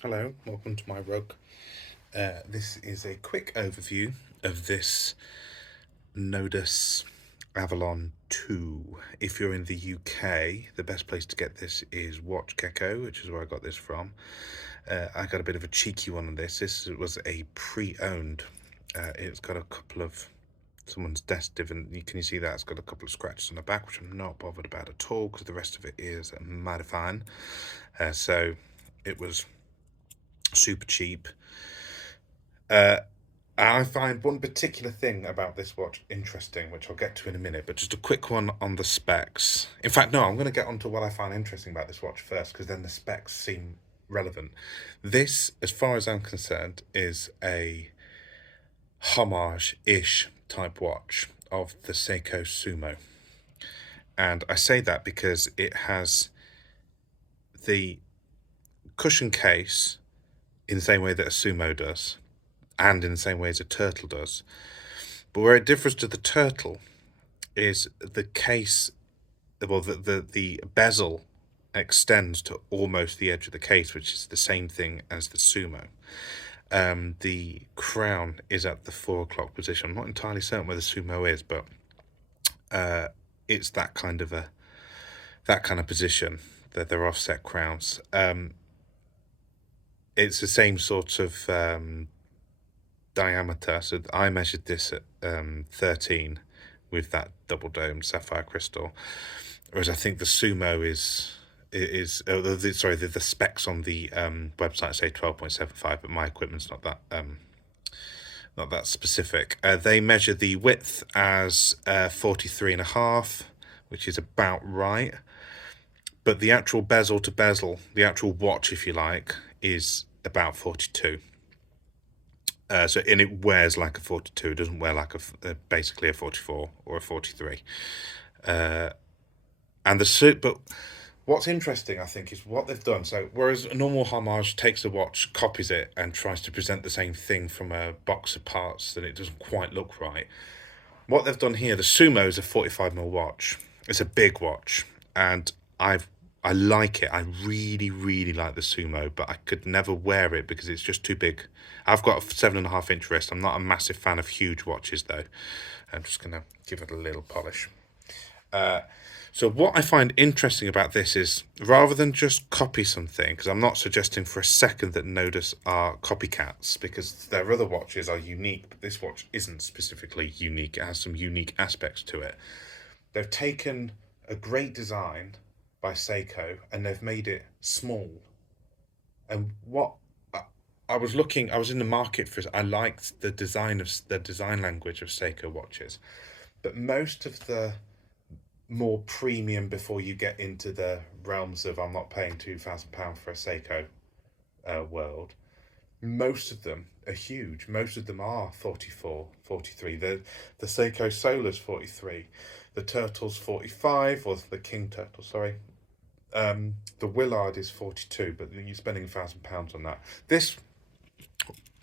Hello, welcome to my rug. This is a quick overview of this Nodus Avalon 2. If you're in the UK, the best place to get this is Watch Gecko, which is where I got this from. I got a bit of a cheeky one on this. This was a pre-owned. It's got a couple of someone's desk div, and can you see that it's got a couple of scratches on the back, which I'm not bothered about at all because the rest of it is mighty fine. So it was super cheap. I find one particular thing about this watch interesting, which I'll get to in a minute, but just a quick one on the specs. In fact, no, I'm going to get onto what I find interesting about this watch first, because then the specs seem relevant. This, as far as I'm concerned, is a homage-ish type watch of the Seiko Sumo. And I say that because it has the cushion case in the same way that a Sumo does, and in the same way as a turtle does. But where it differs to the turtle is the case, well, the bezel extends to almost the edge of the case, which is the same thing as the Sumo. The crown is at the 4 o'clock position. I'm not entirely certain where the Sumo is, but it's that kind of position, that they're offset crowns. It's the same sort of diameter. So I measured this at 13 with that double dome sapphire crystal, whereas I think the Sumo the specs on the website say 12.75, but my equipment's not that specific. They measure the width as 43.5, which is about right, but the actual bezel to bezel, the actual watch, if you like, is about 42. And it wears like a 42. It doesn't wear like basically a 44 or a 43. But what's interesting, I think, is what they've done. So whereas a normal homage takes a watch, copies it, and tries to present the same thing from a box of parts, then it doesn't quite look right. What they've done here, the Sumo is a 45mm watch. It's a big watch, and I like it. I really, really like the Sumo, but I could never wear it because it's just too big. I've got a 7.5 inch wrist. I'm not a massive fan of huge watches, though. I'm just going to give it a little polish. So what I find interesting about this is, rather than just copy something, because I'm not suggesting for a second that Nodus are copycats, because their other watches are unique, but this watch isn't specifically unique. It has some unique aspects to it. They've taken a great design by Seiko and they've made it small. And what I was in the market for. I liked the design language of Seiko watches, but most of the more premium, before you get into the realms of I'm not paying £2,000 for a Seiko world, most of them are huge. Most of them are 44, 43. The Seiko Solar's 43, the Turtle's 45, or the King Turtle, sorry. The Willard is 42, but you're spending £1,000 on that. This,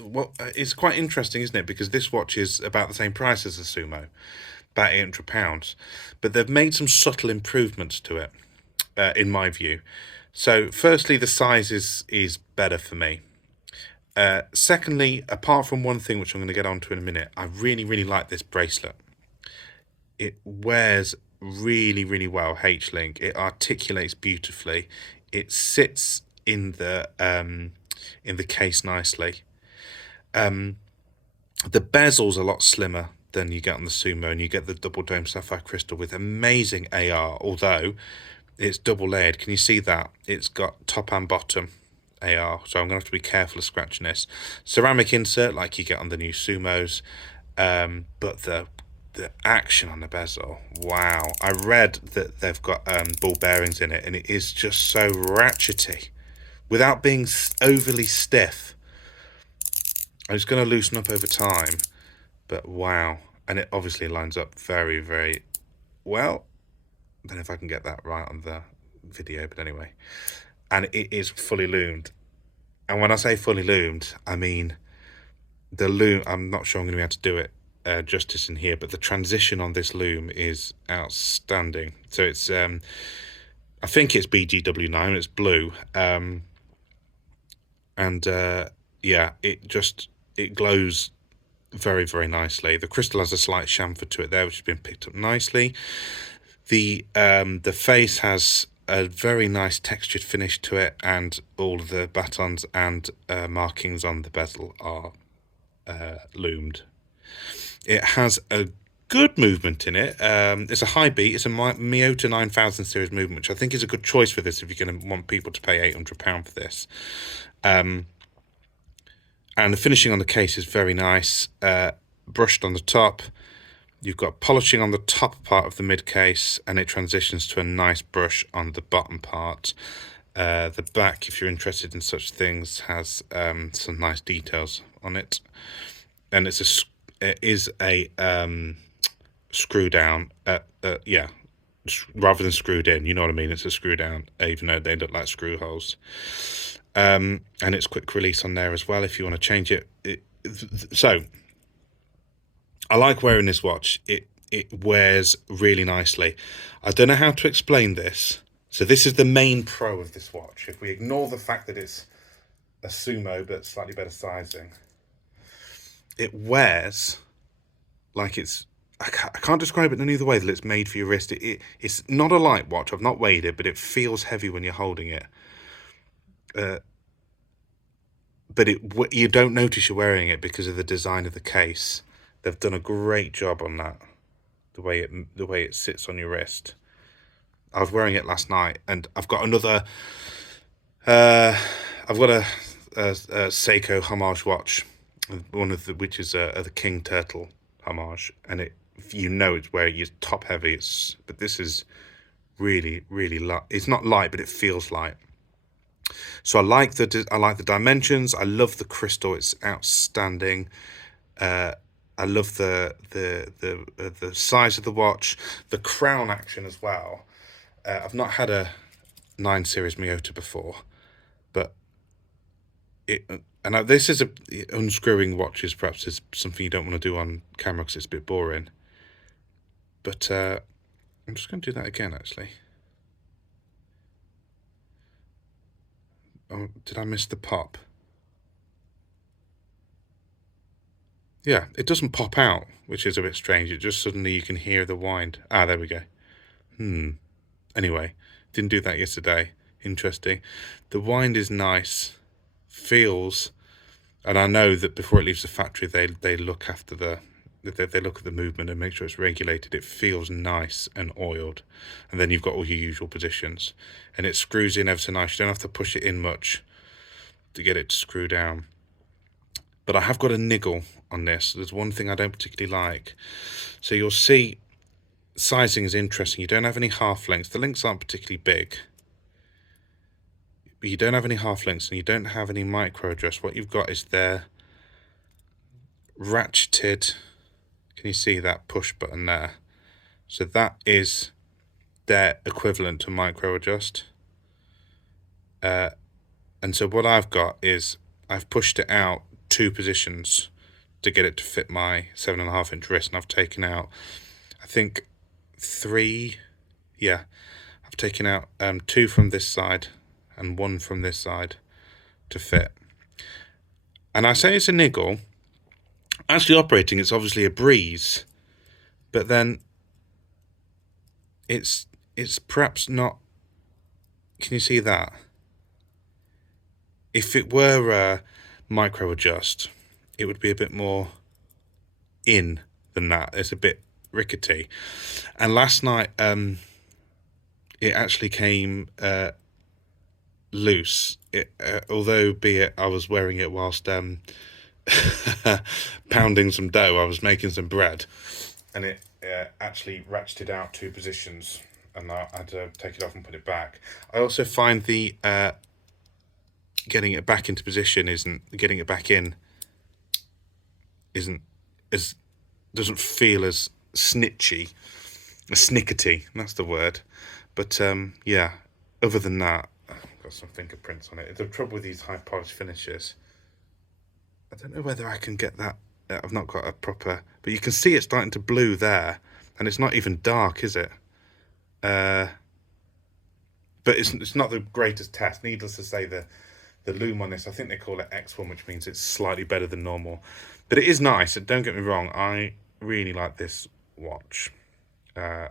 well, it's quite interesting, isn't it? Because this watch is about the same price as the Sumo, about £800, but they've made some subtle improvements to it, in my view. So, firstly, the size is better for me. Secondly, apart from one thing which I'm going to get onto in a minute, I really, really like this bracelet. It wears really, really well, H-Link. It articulates beautifully. It sits in the case nicely. The bezel's a lot slimmer than you get on the Sumo, and you get the double dome sapphire crystal with amazing AR, although it's double layered. Can you see that? It's got top and bottom AR, so I'm going to have to be careful of scratching this. Ceramic insert like you get on the new Sumos, but the action on the bezel, wow. I read that they've got ball bearings in it, and it is just so ratchety without being overly stiff. It's going to loosen up over time, but wow. And it obviously lines up very, very well. I don't know if I can get that right on the video, but anyway. And it is fully loomed. And when I say fully loomed, I mean the loom. I'm not sure I'm going to be able to do it justice in here, but the transition on this loom is outstanding. So it's I think it's BGW9. It's blue. and yeah, it glows very, very nicely. The crystal has a slight chamfer to it there, which has been picked up nicely. The face has a very nice textured finish to it, and all of the batons and markings on the bezel are loomed. It has a good movement in it. It's a high beat. It's a Miyota 9000 series movement, which I think is a good choice for this if you're going to want people to pay £800 for this. And the finishing on the case is very nice. Brushed on the top. You've got polishing on the top part of the mid case, and it transitions to a nice brush on the bottom part. The back, if you're interested in such things, has some nice details on it, and it is a screw down. Yeah, rather than screwed in. You know what I mean? It's a screw down, even though they look like screw holes. And it's quick release on there as well if you want to change it. So I like wearing this watch. It wears really nicely. I don't know how to explain this. So this is the main pro of this watch. If we ignore the fact that it's a Sumo but slightly better sizing, it wears like it's... I can't describe it in any other way that it's made for your wrist. It's not a light watch. I've not weighed it, but it feels heavy when you're holding it. But you don't notice you're wearing it because of the design of the case. They've done a great job on that. The way it sits on your wrist. I was wearing it last night, and I've got another. I've got a Seiko homage watch, which is the King Turtle homage, and it's where it's top heavy. But this is really, really light. It's not light, but it feels light. So I like the dimensions. I love the crystal. It's outstanding. I love the size of the watch, the crown action as well. I've not had a 9 series Miyota before, but this is unscrewing watches. Perhaps is something you don't want to do on camera because it's a bit boring. But I'm just going to do that again, actually. Oh, did I miss the pop? Yeah, it doesn't pop out, which is a bit strange. It just suddenly you can hear the wind. Ah, there we go. Anyway, didn't do that yesterday. Interesting. The wind is nice. Feels, and I know that before it leaves the factory, they look after they look at the movement and make sure it's regulated. It feels nice and oiled, and then you've got all your usual positions, and it screws in ever so nice. You don't have to push it in much to get it to screw down. But I have got a niggle on this. There's one thing I don't particularly like. So you'll see sizing is interesting. You don't have any half lengths. The links aren't particularly big. But you don't have any half lengths and you don't have any micro adjust. What you've got is their ratcheted. Can you see that push button there? So that is their equivalent to micro adjust. And so what I've got is I've pushed it out 2 positions to get it to fit my 7.5 inch wrist, and I've taken out, I think 3. Yeah, I've taken out 2 from this side and 1 from this side to fit. And I say it's a niggle. Actually operating, it's obviously a breeze, but then it's perhaps not. Can you see that? If it were micro adjust, it would be a bit more in than that. It's a bit rickety. And last night, it actually came loose. Although, be it, I was wearing it whilst pounding some dough. I was making some bread, and it actually ratcheted out 2 positions, and I had to take it off and put it back. I also find the getting it back into position doesn't feel as snitchy, snickety. That's the word. But yeah, other than that, I've got some fingerprints on it. The trouble with these high polish finishes, I don't know whether I can get that. I've not got a proper, but you can see it's starting to blue there, and it's not even dark, is it? But it's not the greatest test. Needless to say, the loom on this. I think they call it X1, which means it's slightly better than normal. But it is nice. Don't get me wrong. I really like this watch. Uh,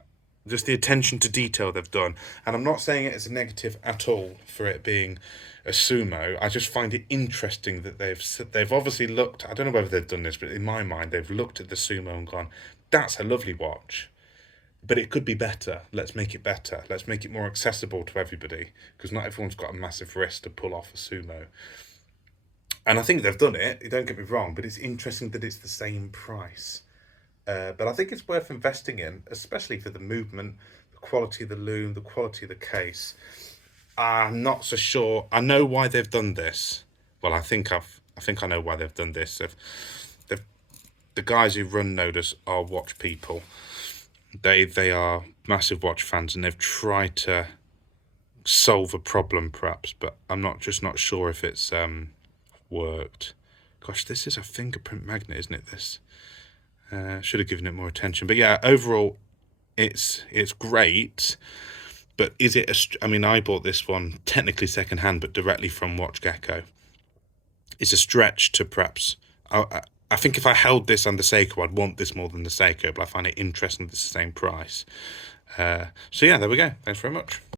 just the attention to detail they've done. And I'm not saying it as a negative at all for it being a sumo. I just find it interesting that they've obviously looked. I don't know whether they've done this, but in my mind, they've looked at the sumo and gone, "That's a lovely watch, but it could be better. Let's make it better. Let's make it more accessible to everybody, because not everyone's got a massive wrist to pull off a sumo." And I think they've done it. Don't get me wrong, but it's interesting that it's the same price. But I think it's worth investing in, especially for the movement, the quality of the loom, the quality of the case. I'm not so sure. I know why they've done this. Well, I think I know why they've done this. They've the guys who run Nodus are watch people. They are massive watch fans, and they've tried to solve a problem, perhaps. But I'm not sure if it's worked. Gosh, this is a fingerprint magnet, isn't it? This. Should have given it more attention. But yeah, overall, it's great. But is it I mean, I bought this one technically secondhand, but directly from WatchGecko. It's a stretch to perhaps. I think if I held this and the Seiko, I'd want this more than the Seiko. But I find it interesting that it's the same price. So yeah, there we go. Thanks very much.